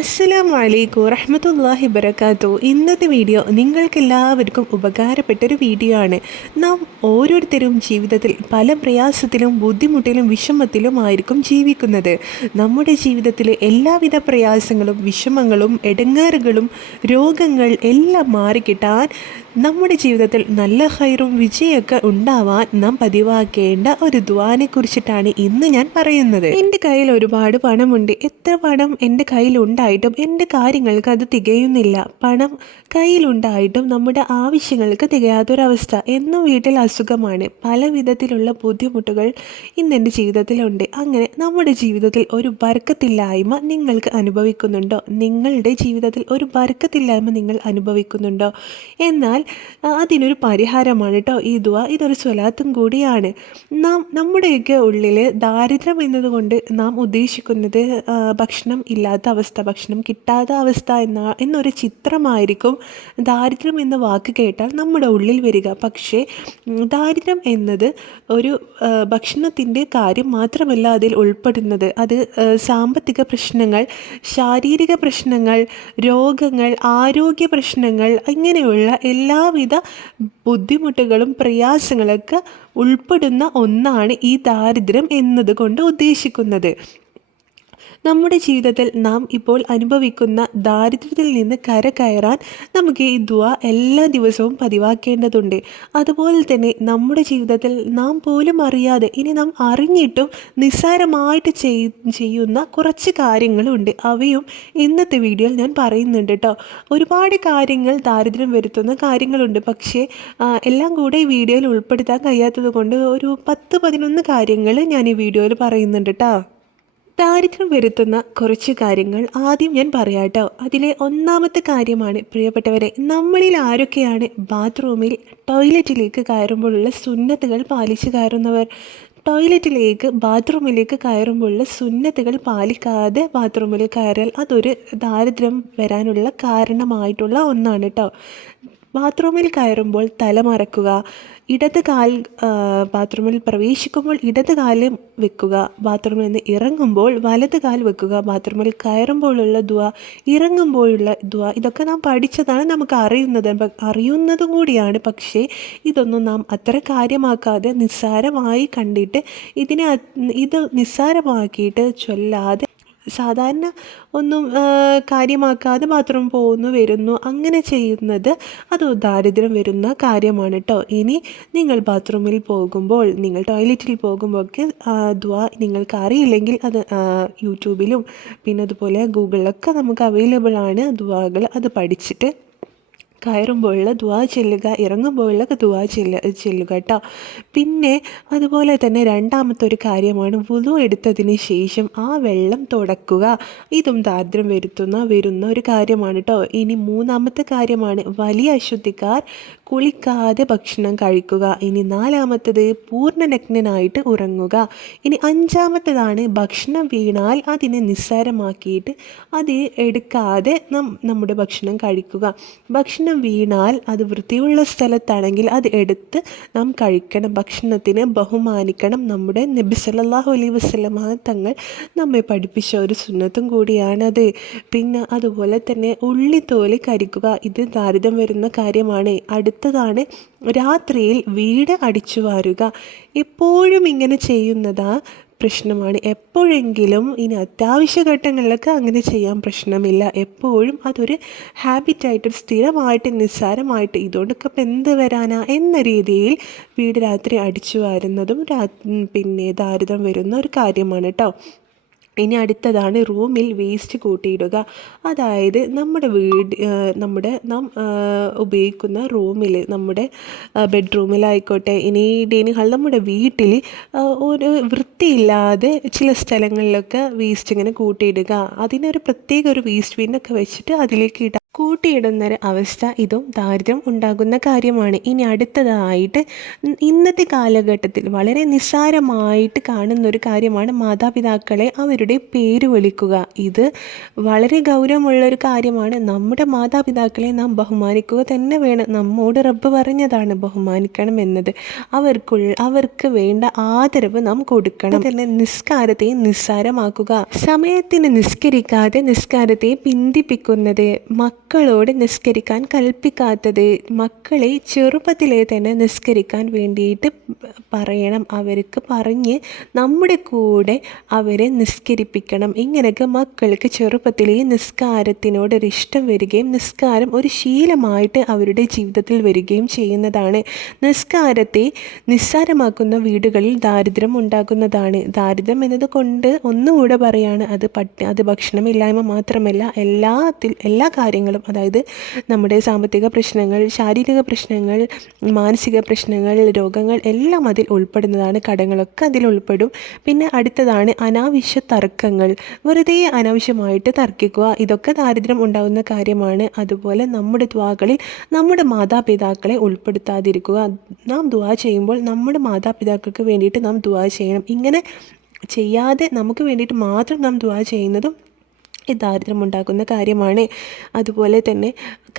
അസ്സലാമു അലൈക്കും വറഹ്മത്തുള്ളാഹി വബറകാതുഹു. ഇന്നത്തെ വീഡിയോ നിങ്ങൾക്കെല്ലാവർക്കും ഉപകാരപ്പെട്ടൊരു വീഡിയോ ആണ്. നാം ഓരോരുത്തരും ജീവിതത്തിൽ പല പ്രയാസത്തിലും ബുദ്ധിമുട്ടിലും വിഷമത്തിലുമായിരിക്കും ജീവിക്കുന്നത്. നമ്മുടെ ജീവിതത്തിൽ എല്ലാവിധ പ്രയാസങ്ങളും വിഷമങ്ങളും എടങ്ങേറുകളും രോഗങ്ങൾ എല്ലാം മാറിക്കിട്ടാൻ നമ്മുടെ ജീവിതത്തിൽ നല്ല ഹൈറും വിജയമൊക്കെ ഉണ്ടാവാൻ നാം പതിവാക്കേണ്ട ഒരു ദുആനെ കുറിച്ചിട്ടാണ് ഇന്ന് ഞാൻ പറയുന്നത്. എൻ്റെ കയ്യിൽ ഒരുപാട് പണമുണ്ട്. എത്ര പണം എൻ്റെ കയ്യിലുണ്ടായിട്ടും എൻ്റെ കാര്യങ്ങൾക്ക് അത് തികയുന്നില്ല. പണം കയ്യിലുണ്ടായിട്ടും നമ്മുടെ ആവശ്യങ്ങൾക്ക് തികയാത്തൊരവസ്ഥ. എന്നും വീട്ടിൽ അസുഖമാണ്. പല വിധത്തിലുള്ള ബുദ്ധിമുട്ടുകൾ ഇന്ന് എൻ്റെ ജീവിതത്തിലുണ്ട്. അങ്ങനെ നമ്മുടെ ജീവിതത്തിൽ ഒരു ബർക്കത്തില്ലായ്മ നിങ്ങൾക്ക് അനുഭവിക്കുന്നുണ്ടോ? നിങ്ങളുടെ ജീവിതത്തിൽ ഒരു ബർക്കത്തില്ലായ്മ നിങ്ങൾ അനുഭവിക്കുന്നുണ്ടോ? എന്നാൽ അതിനൊരു പരിഹാരമാണ് കേട്ടോ ഈ ദുആ. ഇതൊരു സ്വലാത്തും കൂടിയാണ്. നമ്മുടെയൊക്കെ ഉള്ളിൽ ദാരിദ്ര്യം എന്നതുകൊണ്ട് നാം ഉദ്ദേശിക്കുന്നത് ഭക്ഷണം ഇല്ലാത്ത അവസ്ഥ, ഭക്ഷണം കിട്ടാത്ത അവസ്ഥ എന്നൊരു ചിത്രമായിരിക്കും ദാരിദ്ര്യം എന്ന വാക്ക് കേട്ടാൽ നമ്മുടെ ഉള്ളിൽ വരിക. പക്ഷേ ദാരിദ്ര്യം എന്നത് ഒരു ഭക്ഷണത്തിൻ്റെ കാര്യം മാത്രമല്ല അതിൽ ഉൾപ്പെടുന്നത്. അത് സാമ്പത്തിക പ്രശ്നങ്ങൾ, ശാരീരിക പ്രശ്നങ്ങൾ, രോഗങ്ങൾ, ആരോഗ്യ പ്രശ്നങ്ങൾ, ഇങ്ങനെയുള്ള എല്ലാവിധ ബുദ്ധിമുട്ടുകളും പ്രയാസങ്ങളൊക്കെ ഉൾപ്പെടുന്ന ഒന്നാണ് ഈ ദാരിദ്ര്യം എന്നതുകൊണ്ട് ഉദ്ദേശിക്കുന്നത്. നമ്മുടെ ജീവിതത്തിൽ നാം ഇപ്പോൾ അനുഭവിക്കുന്ന ദാരിദ്ര്യത്തിൽ നിന്ന് കരകയറാൻ നമുക്ക് ഈ ദുആ എല്ലാ ദിവസവും പതിവാക്കേണ്ടതുണ്ട്. അതുപോലെ തന്നെ നമ്മുടെ ജീവിതത്തിൽ നാം പോലും അറിയാതെ, ഇനി നാം അറിഞ്ഞിട്ടും നിസ്സാരമായിട്ട് ചെയ്യുന്ന കുറച്ച് കാര്യങ്ങളുണ്ട്. അവയും ഇന്നത്തെ വീഡിയോയിൽ ഞാൻ പറയുന്നുണ്ട് കേട്ടോ. ഒരുപാട് കാര്യങ്ങൾ ദാരിദ്ര്യം വരുത്തുന്ന കാര്യങ്ങളുണ്ട്. പക്ഷേ എല്ലാം കൂടെ ഈ വീഡിയോയിൽ ഉൾപ്പെടുത്താൻ കഴിയാത്തത് കൊണ്ട് ഒരു 10-11 കാര്യങ്ങൾ ഞാൻ ഈ വീഡിയോയിൽ പറയുന്നുണ്ട് കേട്ടോ. ദാരിദ്ര്യം വരുത്തുന്ന കുറച്ച് കാര്യങ്ങൾ ആദ്യം ഞാൻ പറയാം കേട്ടോ. അതിലെ ഒന്നാമത്തെ കാര്യമാണ്, പ്രിയപ്പെട്ടവരെ, നമ്മളിൽ ആരൊക്കെയാണ് ബാത്റൂമിൽ ടോയ്ലറ്റിലേക്ക് കയറുമ്പോഴുള്ള സുന്നത്തുകൾ പാലിച്ച് കയറുന്നവർ? ബാത്റൂമിലേക്ക് കയറുമ്പോഴുള്ള സുന്നത്തുകൾ പാലിക്കാതെ ബാത്റൂമിൽ കയറിയാൽ അതൊരു ദാരിദ്ര്യം വരാനുള്ള കാരണമായിട്ടുള്ള ഒന്നാണ് കേട്ടോ. ബാത്റൂമിൽ കയറുമ്പോൾ തല മറക്കുക, ഇടത് കാൽ ബാത്റൂമിൽ പ്രവേശിക്കുമ്പോൾ ഇടത് കാല് വെക്കുക, ബാത്റൂമിൽ നിന്ന് ഇറങ്ങുമ്പോൾ വലത് കാൽ വെക്കുക, ബാത്റൂമിൽ കയറുമ്പോഴുള്ള ദുആ, ഇറങ്ങുമ്പോഴുള്ള ദുആ, ഇതൊക്കെ നാം പഠിച്ചതാണ്, നമുക്ക് അറിയുന്നതും കൂടിയാണ്. പക്ഷേ ഇതൊന്നും നാം അത്ര കാര്യമാക്കാതെ നിസ്സാരമായി കണ്ടിട്ട് ഇത് നിസ്സാരമാക്കിയിട്ട് ചൊല്ലാതെ സാധാരണ ഒന്നും കാര്യമാക്കാതെ മാത്രം പോകുന്നു വരുന്നു അങ്ങനെ ചെയ്യുന്നത് അത് ദാരിദ്ര്യം വരുന്ന കാര്യമാണ് കേട്ടോ. ഇനി നിങ്ങൾ ബാത്റൂമിൽ പോകുമ്പോൾ, നിങ്ങൾ ടോയ്ലറ്റിൽ പോകുമ്പോഴൊക്കെ ദുആ നിങ്ങൾക്ക് അറിയില്ലെങ്കിൽ അത് യൂട്യൂബിലും പിന്നെ അതുപോലെ ഗൂഗിളിലൊക്കെ നമുക്ക് അവൈലബിൾ ആണ് ദുആകൾ. അത് പഠിച്ചിട്ട് കയറുമ്പോഴുള്ള ദുആ ചെല്ലുക, ഇറങ്ങുമ്പോഴുള്ള ദുആ ചെല്ലുക കേട്ടോ. പിന്നെ അതുപോലെ തന്നെ രണ്ടാമത്തെ ഒരു കാര്യമാണ് വുളു എടുത്തതിന് ശേഷം ആ വെള്ളം തുടക്കുക. ഇതും ദാരിദ്ര്യം വരുന്ന ഒരു കാര്യമാണ് കേട്ടോ. ഇനി മൂന്നാമത്തെ കാര്യമാണ് വലിയ അശുദ്ധിക്കാർ കുളിക്കാതെ ഭക്ഷണം കഴിക്കുക. ഇനി നാലാമത്തത് പൂർണ്ണനഗ്നനായിട്ട് ഉറങ്ങുക. ഇനി അഞ്ചാമത്തതാണ് ഭക്ഷണം വീണാൽ അതിനെ നിസ്സാരമാക്കിയിട്ട് അത് എടുക്കാതെ നമ്മുടെ ഭക്ഷണം കഴിക്കുക. ഭക്ഷണം വീണാൽ അത് വൃത്തിയുള്ള സ്ഥലത്താണെങ്കിൽ അത് എടുത്ത് നാം കഴിക്കണം. ഭക്ഷണത്തിനെ ബഹുമാനിക്കണം. നമ്മുടെ നബി സല്ലല്ലാഹു അലൈഹി വസല്ലമ തങ്ങൾ നമ്മെ പഠിപ്പിച്ച ഒരു സുന്നത്തും കൂടിയാണത്. പിന്നെ അതുപോലെ തന്നെ ഉള്ളിത്തോല് കരിക്കുക. ഇത് ദാരിദ്ര്യം വരുന്ന കാര്യമാണ്. അടുത്തതാണ് രാത്രിയിൽ വീട് അടിച്ചു വാരുക. എപ്പോഴും ഇങ്ങനെ ചെയ്യുന്നതാ പ്രശ്നമാണ്. എപ്പോഴെങ്കിലും ഇനി അത്യാവശ്യ ഘട്ടങ്ങളിലൊക്കെ അങ്ങനെ ചെയ്യാൻ പ്രശ്നമില്ല. എപ്പോഴും അതൊരു ഹാബിറ്റായിട്ട് സ്ഥിരമായിട്ട് നിസ്സാരമായിട്ട് ഇതുകൊണ്ടൊക്കെ ഇപ്പം എന്ത് വരാനാ എന്ന രീതിയിൽ വീട് രാത്രി അടിച്ചു വാരുന്നതും പിന്നെ ദാരിദ്ര്യം വരുന്ന ഒരു കാര്യമാണ് കേട്ടോ. ഇനി അടുത്തതാണ് റൂമിൽ വേസ്റ്റ് കൂട്ടിയിടുക. അതായത് നാം ഉപയോഗിക്കുന്ന റൂമിൽ, നമ്മുടെ ബെഡ്റൂമിലായിക്കോട്ടെ, ഇനി ഡൈനിങ് ഹാൾ, നമ്മുടെ വീട്ടിൽ ഒരു വൃത്തിയില്ലാതെ ചില സ്ഥലങ്ങളിലൊക്കെ വേസ്റ്റ് ഇങ്ങനെ കൂട്ടിയിടുക. അതിനൊരു പ്രത്യേക ഒരു വേസ്റ്റ് ബിന്നൊക്കെ വെച്ചിട്ട് അതിലേക്ക് ഇടാം. കൂട്ടിയിടുന്നൊരു അവസ്ഥ ഇതും ദാരിദ്ര്യം ഉണ്ടാകുന്ന കാര്യമാണ്. ഇനി അടുത്തതായിട്ട് ഇന്നത്തെ കാലഘട്ടത്തിൽ വളരെ നിസ്സാരമായിട്ട് കാണുന്നൊരു കാര്യമാണ് മാതാപിതാക്കളെ അവരുടെ പേര് വിളിക്കുക. ഇത് വളരെ ഗൗരവമുള്ളൊരു കാര്യമാണ്. നമ്മുടെ മാതാപിതാക്കളെ നാം ബഹുമാനിക്കുക തന്നെ വേണം. നമ്മോട് റബ്ബ് പറഞ്ഞതാണ് ബഹുമാനിക്കണം എന്നത്. അവർക്ക് വേണ്ട ആദരവ് നാം കൊടുക്കണം. തന്നെ നിസ്കാരത്തെ നിസ്സാരമാക്കുക, സമയത്തിന് നിസ്കരിക്കാതെ നിസ്കാരത്തെ പിന്തിപ്പിക്കുന്നത്, മക്കളോട് നിസ്കരിക്കാൻ കൽപ്പിക്കാത്തത്, മക്കളെ ചെറുപ്പത്തിലേ തന്നെ നിസ്കരിക്കാൻ വേണ്ടിയിട്ട് പറയണം. അവർക്ക് പറഞ്ഞ് നമ്മുടെ കൂടെ അവരെ നിസ്കരിപ്പിക്കണം. ഇങ്ങനെയൊക്കെ മക്കൾക്ക് ചെറുപ്പത്തിലേ നിസ്കാരത്തിനോടൊരു ഇഷ്ടം വരികയും നിസ്കാരം ഒരു ശീലമായിട്ട് അവരുടെ ജീവിതത്തിൽ വരികയും ചെയ്യുന്നതാണ്. നിസ്കാരത്തെ നിസ്സാരമാക്കുന്ന വീടുകളിൽ ദാരിദ്ര്യം ഉണ്ടാകുന്നതാണ്. ദാരിദ്ര്യം എന്നത് കൊണ്ട് ഒന്നുകൂടെ പറയാണ്, അത് ഭക്ഷണമില്ലായ്മ മാത്രമല്ല, എല്ലാ കാര്യങ്ങളും, അതായത് നമ്മുടെ സാമ്പത്തിക പ്രശ്നങ്ങൾ, ശാരീരിക പ്രശ്നങ്ങൾ, മാനസിക പ്രശ്നങ്ങൾ, രോഗങ്ങൾ എല്ലാം അതിൽ ഉൾപ്പെടുന്നതാണ്. കടങ്ങളൊക്കെ അതിൽ ഉൾപ്പെടും. പിന്നെ അടുത്തതാണ് അനാവശ്യ തർക്കങ്ങൾ. വെറുതെ അനാവശ്യമായിട്ട് തർക്കിക്കുക. ഇതൊക്കെ ദാരിദ്ര്യം ഉണ്ടാകുന്ന കാര്യമാണ്. അതുപോലെ നമ്മുടെ ദുആകളിൽ നമ്മുടെ മാതാപിതാക്കളെ ഉൾപ്പെടുത്താതിരിക്കുക. നാം ദുആ ചെയ്യുമ്പോൾ നമ്മുടെ മാതാപിതാക്കൾക്ക് വേണ്ടിയിട്ട് നാം ദുആ ചെയ്യണം. ഇങ്ങനെ ചെയ്യാതെ നമുക്ക് വേണ്ടിയിട്ട് മാത്രം നാം ദുആ ചെയ്യുന്നതും ദാരിദ്ര്യം ഉണ്ടാക്കുന്ന കാര്യമാണ്. അതുപോലെ തന്നെ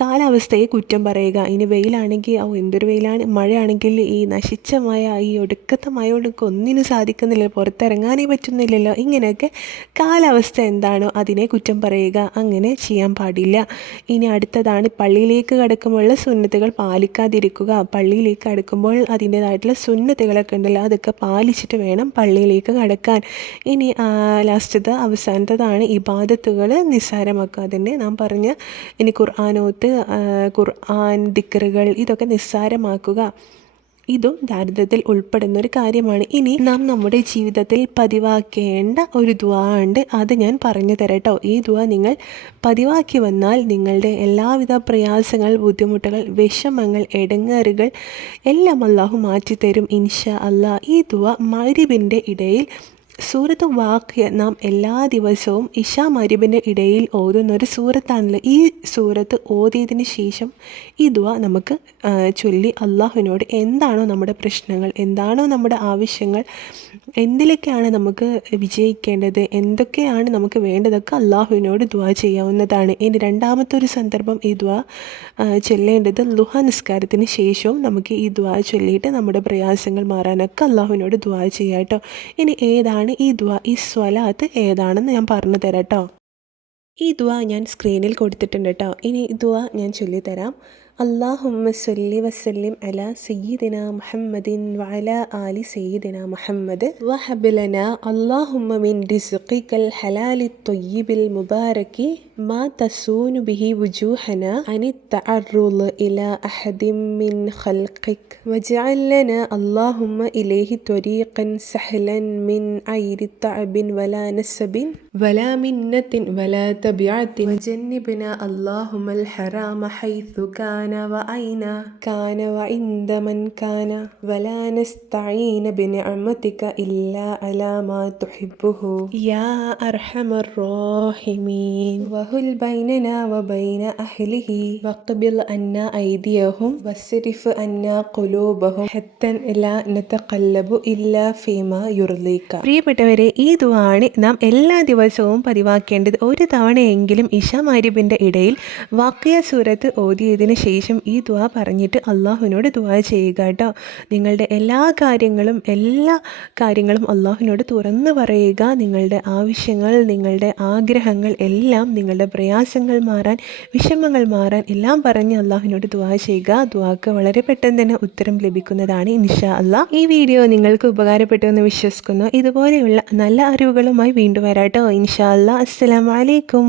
കാലാവസ്ഥയെ കുറ്റം പറയുക. ഇനി വെയിലാണെങ്കിൽ എന്തൊരു വെയിലാണ്, മഴയാണെങ്കിൽ ഈ നശിച്ച മഴ, ഈ ഒടുക്കത്തെ മഴ കൊണ്ട് ഒന്നിനും സാധിക്കുന്നില്ല, പുറത്തിറങ്ങാനേ പറ്റുന്നില്ലല്ലോ. ഇങ്ങനെയൊക്കെ കാലാവസ്ഥ എന്താണോ അതിനെ കുറ്റം പറയുക. അങ്ങനെ ചെയ്യാൻ പാടില്ല. ഇനി അടുത്തതാണ് പള്ളിയിലേക്ക് കടക്കുമ്പോഴുള്ള സുന്നത്തുകൾ പാലിക്കാതിരിക്കുക. പള്ളിയിലേക്ക് കടക്കുമ്പോൾ അതിൻ്റേതായിട്ടുള്ള സുന്നത്തുകളൊക്കെ ഉണ്ടല്ലോ, അതൊക്കെ പാലിച്ചിട്ട് വേണം പള്ളിയിലേക്ക് കടക്കാൻ. ഇനി അവസാനത്തതാണ് ഇബാദത്തുകൾ നിസ്സാരമാക്കുക. തന്നെ നാം പറഞ്ഞ ഇനി ഖുർആൻ ദിക്റുകൾ ഇതൊക്കെ നിസ്സാരമാക്കുക. ഇതും ദാരിദ്ര്യത്തിൽ ഉൾപ്പെടുന്ന ഒരു കാര്യമാണ്. ഇനി നാം നമ്മുടെ ജീവിതത്തിൽ പതിവാക്കേണ്ട ഒരു ദുആ ഉണ്ട്, അത് ഞാൻ പറഞ്ഞു തരാട്ടോ. ഈ ദുആ നിങ്ങൾ പതിവാക്കി വന്നാൽ നിങ്ങളുടെ എല്ലാവിധ പ്രയാസങ്ങൾ, ബുദ്ധിമുട്ടുകൾ, വിഷമങ്ങൾ, ഇടങ്ങേറുകൾ എല്ലാം അല്ലാഹു മാറ്റിത്തരും ഇൻഷാ അല്ലാഹ്. ഈ ദുആ മഗ്‌രിബിൻ്റെ ഇടയിൽ സൂറത്ത് വാഖിയ നാം എല്ലാ ദിവസവും ഇശാ മഗ്‌രിബിൻ്റെ ഇടയിൽ ഓതുന്നൊരു സൂറത്താണല്ലോ. ഈ സൂറത്ത് ഓതിയതിന് ശേഷം ഈ ദുആ നമുക്ക് ചൊല്ലി അള്ളാഹുവിനോട് എന്താണോ നമ്മുടെ പ്രശ്നങ്ങൾ, എന്താണോ നമ്മുടെ ആവശ്യങ്ങൾ, എന്തിലൊക്കെയാണ് നമുക്ക് വിജയിക്കേണ്ടത്, എന്തൊക്കെയാണ് നമുക്ക് വേണ്ടതൊക്കെ അള്ളാഹുവിനോട് ദുആ ചെയ്യാവുന്നതാണ്. ഇനി രണ്ടാമത്തെ ഒരു സന്ദർഭം ഈ ദുആ ചൊല്ലേണ്ടത് ളുഹ നിസ്കാരത്തിന് ശേഷവും നമുക്ക് ഈ ദുആ ചൊല്ലിയിട്ട് നമ്മുടെ പ്രയാസങ്ങൾ മാറാനൊക്കെ അള്ളാഹുവിനോട് ദുആ ചെയ്യാം കേട്ടോ. ഇനി ഏതാണ് ഈ ദുആ, ഈ സ്വലാത്ത് ഏതാണെന്ന് ഞാൻ പറഞ്ഞു തരാം കേട്ടോ. ഈ ദുആ ഞാൻ സ്ക്രീനിൽ കൊടുത്തിട്ടുണ്ട് കേട്ടോ. ഇനി ദുആ ഞാൻ ചൊല്ലിത്തരാം. اللهم صل وسلم على سيدنا محمد وعلى آل سيدنا محمد وهب لنا اللهم من رزقك الحلال الطيب المبارك ما تسون به وجوهنا عن التعرض إلى أحد من خلقك واجعل لنا اللهم إليه طريقا سهلا من غير تعب ولا نسب ولا منة ولا تبعة وجنبنا اللهم الحرام حيث كان وأين كان وعند من كان ولا نستعين بنعمتك إلا على ما تحبه يا أرحم الراحمين وهل بيننا وبين أهله واقبل عنا أيديهم واصرف عنا قلوبهم حتى لا نتقلب إلا فيما يرضيك. പ്രിയപ്പെട്ടവരെ, ഈ ദുആണ് നാം എല്ലാ ദിവസവും പതിവാക്കേണ്ടത്. ഒരു തവണയെങ്കിലും ഇശാ മഗ്‌രിബിൻ്റെ ഇടയിൽ വാഖിയ സൂറത്ത് ഓതിയതിന് ശേഷം ഈ ദുആ പറഞ്ഞിട്ട് അള്ളാഹുവിനോട് ദുആ ചെയ്യുക കേട്ടോ. നിങ്ങളുടെ എല്ലാ കാര്യങ്ങളും അള്ളാഹുവിനോട് തുറന്നു പറയുക. നിങ്ങളുടെ ആവശ്യങ്ങൾ, നിങ്ങളുടെ ആഗ്രഹങ്ങൾ എല്ലാം, നിങ്ങളുടെ പ്രയാസങ്ങൾ മാറാൻ, വിഷമങ്ങൾ മാറാൻ എല്ലാം പറഞ്ഞ് അള്ളാഹുവിനോട് ദുആ ചെയ്യുക. ദുആക്ക് വളരെ പെട്ടെന്ന് തന്നെ ഉത്തരം ലഭിക്കുന്നതാണ് ഇൻഷാ അല്ലാഹ്. ഈ വീഡിയോ നിങ്ങൾക്ക് ഉപകാരപ്പെട്ടു എന്ന് വിശ്വസിക്കുന്നു. ഇതുപോലെയുള്ള നല്ല അറിവുകളുമായി വീണ്ടും വരാട്ടോ ഇൻഷാ അല്ലാഹ്. അസ്സലാമു അലൈക്കും.